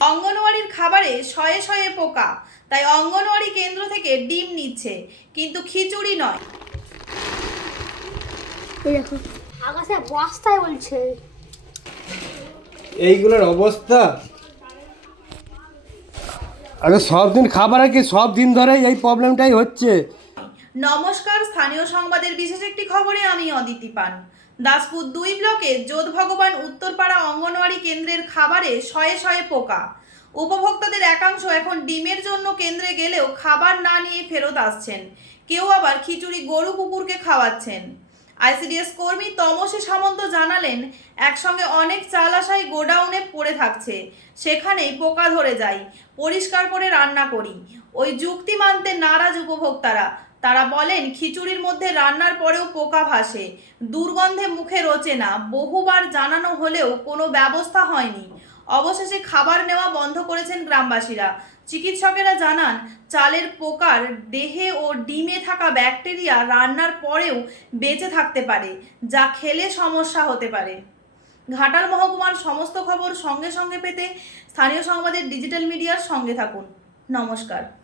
অঙ্গনওয়াড়ির খাবারে শয়ে শয়ে পোকা। তাই অঙ্গনওয়াড়ি কেন্দ্র থেকে ডিম নিচ্ছে কিন্তু খিচুড়ি নয়। আকাশে বস্তায় বলছে। এইগুলোর অবস্থা? আরে সব দিন খাবার আর কি সব দিন ধরে এই প্রবলেমটাই হচ্ছে। নমস্কার, স্থানীয় সংবাদের বিশেষ একটি খবরে আমি অদিতি পান। দাসপুর দুই ব্লকে যোধ ভগবান উত্তরপাড়া অঙ্গনওয়াড়ি কেন্দ্রের খাবারে শয়ে শয়ে পোকা। উপভোক্তাদের একাংশ এখন ডিমের জন্য কেন্দ্রে গেলেও খাবার না নিয়ে ফেরত আসছেন। কেউ আবার খিচুড়ি গরু কুকুরকে খাওয়াচ্ছেন। আইসিডিএস কর্মী তমসী সামন্ত জানালেন, একসঙ্গে অনেক চাল আসাই গোডাউনে পড়ে থাকছে। সেখানেই পোকা ধরে যায়। পরিষ্কার করে রান্না করি। ওই যুক্তি মানতে নারাজ উপভোক্তারা। তারা বলেন, খিচুড়ির মধ্যে রান্নার পরেও পোকা ভাসে। দুর্গন্ধে মুখে রোচে না। বহুবার জানানো হলেও কোনো ব্যবস্থা হয়নি। অবশেষে খাবার নেওয়া বন্ধ করেছেন গ্রামবাসীরা। চিকিৎসকেরা জানান, চালের পোকার দেহে ও ডিমে থাকা ব্যাকটেরিয়া রান্নার পরেও বেঁচে থাকতে পারে, যা খেলে সমস্যা হতে পারে। ঘাটাল মহকুমার সমস্ত খবর সঙ্গে সঙ্গে পেতে স্থানীয় সংবাদের ডিজিটাল মিডিয়ার সঙ্গে থাকুন। নমস্কার।